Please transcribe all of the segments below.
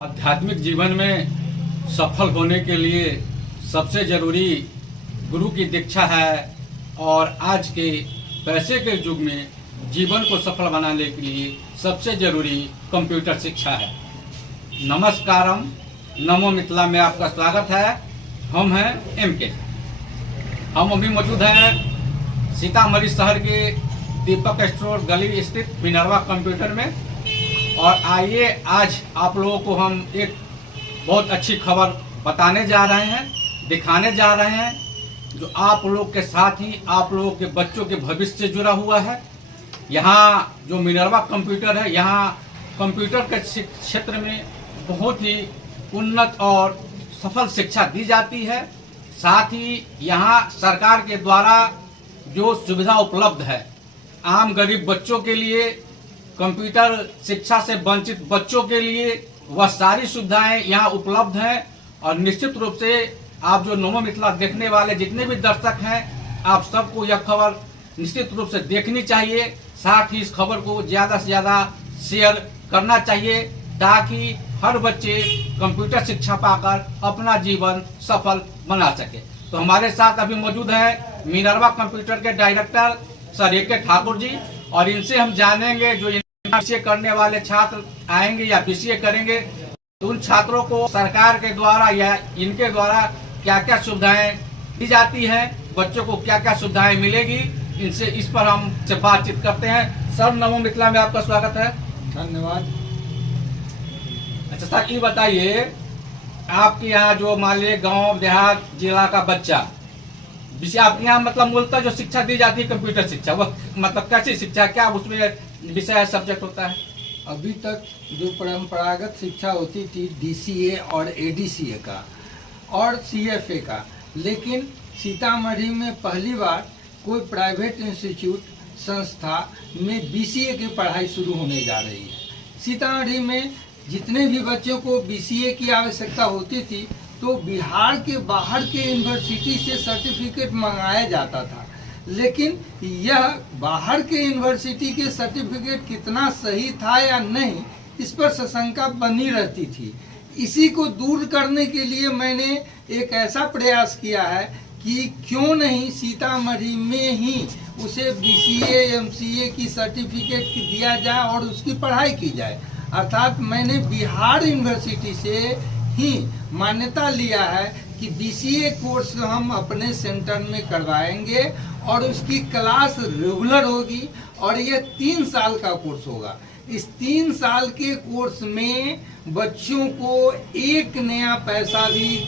आध्यात्मिक जीवन में सफल होने के लिए सबसे जरूरी गुरु की दीक्षा है और आज के पैसे के युग में जीवन को सफल बनाने के लिए सबसे जरूरी कंप्यूटर शिक्षा है। नमस्कारम, नमो मिथिला में आपका स्वागत है। हम हैं MK। हम अभी मौजूद हैं सीतामढ़ी शहर के दीपक स्टोर गली स्थित मिनरवा कंप्यूटर में। और आइए आज आप लोगों को हम एक बहुत अच्छी खबर बताने जा रहे हैं, दिखाने जा रहे हैं, जो आप लोग के साथ ही आप लोगों के बच्चों के भविष्य से जुड़ा हुआ है। यहाँ जो मिनरवा कंप्यूटर है, यहाँ कंप्यूटर के क्षेत्र में बहुत ही उन्नत और सफल शिक्षा दी जाती है। साथ ही यहाँ सरकार के द्वारा जो सुविधा उपलब्ध है आम गरीब बच्चों के लिए, कंप्यूटर शिक्षा से वंचित बच्चों के लिए, वह सारी सुविधाएं यहाँ उपलब्ध हैं। और निश्चित रूप से आप जो नमो मिथिला देखने वाले जितने भी दर्शक हैं, आप सबको यह खबर निश्चित रूप से देखनी चाहिए। साथ ही इस खबर को ज्यादा से ज्यादा शेयर करना चाहिए ताकि हर बच्चे कंप्यूटर शिक्षा पाकर अपना जीवन सफल बना सके। तो हमारे साथ अभी मौजूद है मिनरवा कंप्यूटर के director sir AK Thakur ji, और इनसे हम जानेंगे जो BCA करने वाले छात्र आएंगे या BCA करेंगे तो उन छात्रों को सरकार के द्वारा या इनके द्वारा क्या क्या सुविधाएं दी जाती है, बच्चों को क्या क्या सुविधाएं मिलेगी, इनसे इस पर हम से बातचीत करते हैं। सर, नमो मिथिला में आपका स्वागत है। धन्यवाद। अच्छा सर, ये बताइए आपके यहाँ जो मान लीजिए गाँव देहात जिला का बच्चा विषय आपके यहाँ मतलब मूलतः जो शिक्षा दी जाती है कंप्यूटर शिक्षा, वह मतलब कैसी शिक्षा, क्या उसमें विषय सब्जेक्ट होता है? अभी तक जो परंपरागत शिक्षा होती थी DCA और ADCA का और CFA का, लेकिन सीतामढ़ी में पहली बार कोई प्राइवेट इंस्टीट्यूट संस्था में BCA की पढ़ाई शुरू होने जा रही है। सीतामढ़ी में जितने भी बच्चों को BCA की आवश्यकता होती थी तो बिहार के बाहर के यूनिवर्सिटी से सर्टिफिकेट मंगाया जाता था, लेकिन यह बाहर के यूनिवर्सिटी के सर्टिफिकेट कितना सही था या नहीं, इस पर सशंका बनी रहती थी। इसी को दूर करने के लिए मैंने एक ऐसा प्रयास किया है कि क्यों नहीं सीतामढ़ी में ही उसे BCA MCA की सर्टिफिकेट दिया जाए और उसकी पढ़ाई की जाए। अर्थात मैंने बिहार यूनिवर्सिटी से ही मान्यता लिया है कि BCA कोर्स हम अपने सेंटर में करवाएंगे और उसकी क्लास रेगुलर होगी और यह 3 साल का कोर्स होगा। इस 3 साल के कोर्स में बच्चों को एक नया पैसा भी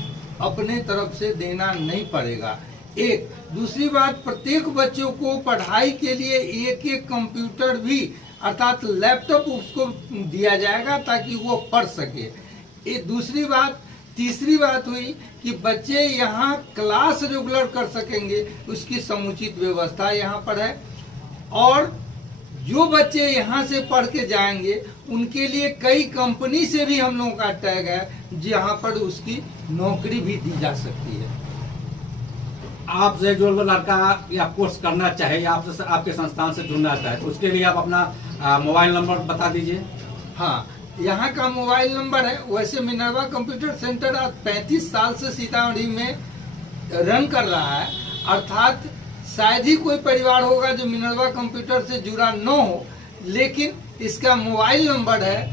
अपने तरफ से देना नहीं पड़ेगा। एक दूसरी बात, प्रत्येक बच्चों को पढ़ाई के लिए एक कंप्यूटर भी अर्थात लैपटॉप उसको दिया जाएगा ताकि वो पढ़ सके। ये दूसरी बात। तीसरी बात हुई कि बच्चे यहाँ क्लास रेगुलर कर सकेंगे, उसकी समुचित व्यवस्था यहाँ पर है। और जो बच्चे यहाँ से पढ़ के जाएंगे उनके लिए कई कंपनी से भी हम लोगों का टैग है जहाँ पर उसकी नौकरी भी दी जा सकती है। आपसे जो लड़का या कोर्स करना चाहे या आपसे आपके संस्थान से जुड़ना चाहे तो उसके लिए आप अपना मोबाइल नंबर बता दीजिए। हाँ, यहाँ का मोबाइल नंबर है, वैसे मिनरवा कंप्यूटर सेंटर आज 35 साल से सीतामढ़ी में रन कर रहा है। अर्थात शायद ही कोई परिवार होगा जो मिनरवा कंप्यूटर से जुड़ा न हो, लेकिन इसका मोबाइल नंबर है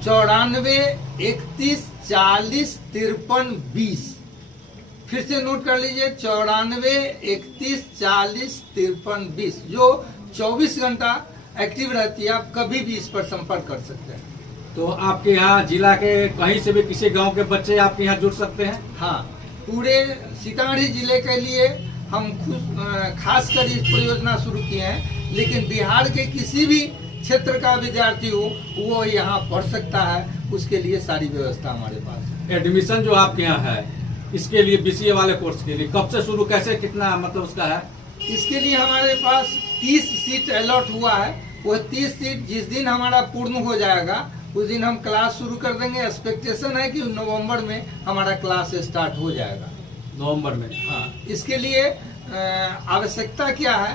94 31 40 53 20। फिर से नोट कर लीजिए, 94 31 40 53 20, जो 24 घंटा एक्टिव रहती है। आप कभी भी इस पर संपर्क कर सकते हैं। तो आपके यहाँ जिला के कहीं से भी किसी गांव के बच्चे आपके यहाँ जुड़ सकते हैं? हाँ, पूरे सीतामढ़ी जिले के लिए हम खासकर इस परियोजना शुरू किए हैं, लेकिन बिहार के किसी भी क्षेत्र का विद्यार्थी हो वो यहाँ पढ़ सकता है। उसके लिए सारी व्यवस्था हमारे पास है। एडमिशन जो आपके यहाँ है इसके लिए BCA वाले कोर्स के लिए कब से शुरू, कैसे, कितना मतलब उसका है? इसके लिए हमारे पास 30 सीट अलॉट हुआ है। वह 30 सीट जिस दिन हमारा पूर्ण हो जाएगा उस दिन हम क्लास शुरू कर देंगे। एक्सपेक्टेशन है कि नवंबर में हमारा क्लास स्टार्ट हो जाएगा। नवंबर में? हाँ। इसके लिए आवश्यकता क्या है,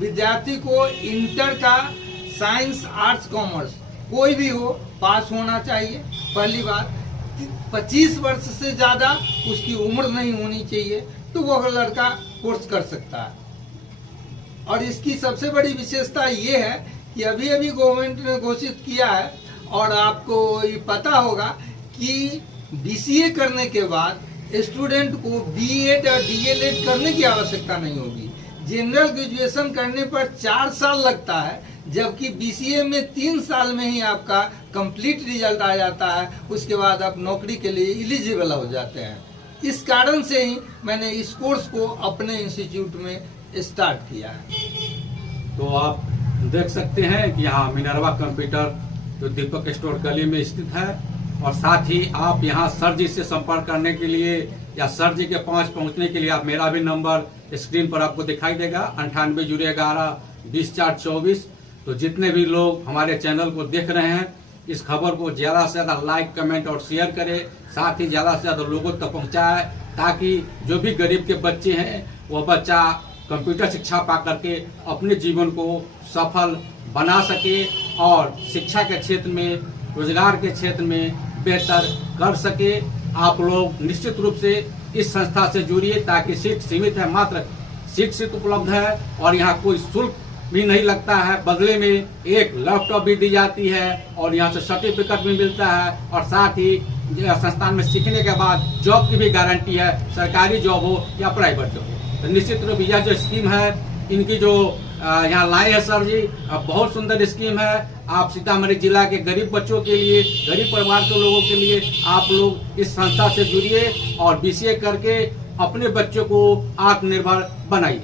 विद्यार्थी को इंटर का साइंस आर्ट्स कॉमर्स कोई भी हो पास होना चाहिए पहली बात 25 वर्ष से ज़्यादा उसकी उम्र नहीं होनी चाहिए, तो वह लड़का कोर्स कर सकता है। और इसकी सबसे बड़ी विशेषता ये है कि अभी अभी गवर्नमेंट ने घोषित किया है, और आपको ये पता होगा कि बीसीए करने के बाद स्टूडेंट को बीएड और डीएलएड करने की आवश्यकता नहीं होगी। जनरल ग्रेजुएशन करने पर 4 साल लगता है, जबकि बीसीए में 3 साल में ही आपका कंप्लीट रिजल्ट आ जाता है। उसके बाद आप नौकरी के लिए एलिजिबल हो जाते हैं। इस कारण से ही मैंने इस कोर्स को अपने इंस्टीट्यूट में स्टार्ट किया है। तो आप देख सकते हैं कि यहाँ मिनरवा कंप्यूटर जो दीपक स्टोर गली में स्थित है, और साथ ही आप यहाँ सर जी से संपर्क करने के लिए या सर जी के पास पहुँचने के लिए आप मेरा भी नंबर स्क्रीन पर आपको दिखाई देगा 98 011 20 तो जितने भी लोग हमारे चैनल को देख रहे हैं, इस खबर को ज़्यादा से ज़्यादा लाइक, कमेंट और शेयर करें, साथ ही ज़्यादा से ज़्यादा लोगों तक पहुँचाएं, ताकि जो भी गरीब के बच्चे हैं वह बच्चा कंप्यूटर शिक्षा पा करके अपने जीवन को सफल बना सके और शिक्षा के क्षेत्र में, रोजगार के क्षेत्र में बेहतर कर सके। आप लोग निश्चित रूप से इस संस्था से जुड़िए, ताकि सीट सीमित है, मात्र सीट उपलब्ध है और यहाँ कोई शुल्क भी नहीं लगता है। बदले में एक लैपटॉप भी दी जाती है और यहाँ से सर्टिफिकेट भी मिलता है, और साथ ही संस्थान में सीखने के बाद जॉब की भी गारंटी है, सरकारी जॉब हो या प्राइवेट जॉब हो। तो निश्चित रूप से यह जो स्कीम है, इनकी जो यहाँ लाए है सर जी, बहुत सुंदर स्कीम है। आप सीतामढ़ी जिला के गरीब बच्चों के लिए, गरीब परिवार के लोगों के लिए आप लोग इस संस्था से जुड़िए और बीसीए करके अपने बच्चों को आत्मनिर्भर बनाइए।